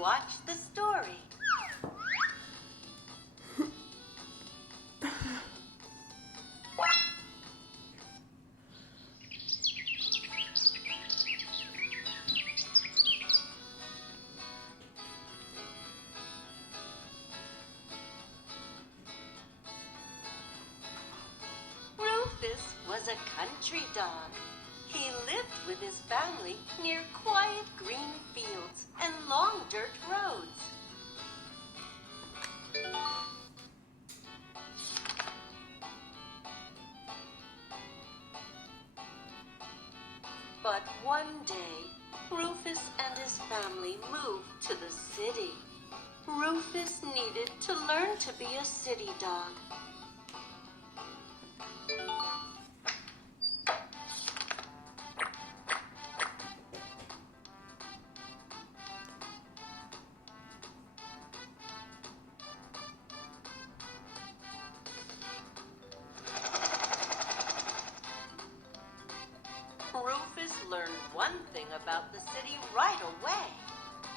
Watch the story. Rufus was a country dog. He lived with his family near quiet green fields and long dirt roads. But one day, Rufus and his family moved to the city. Rufus needed to learn to be a city dog. Rufus learned one thing about the city right away.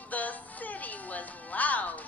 The city was loud.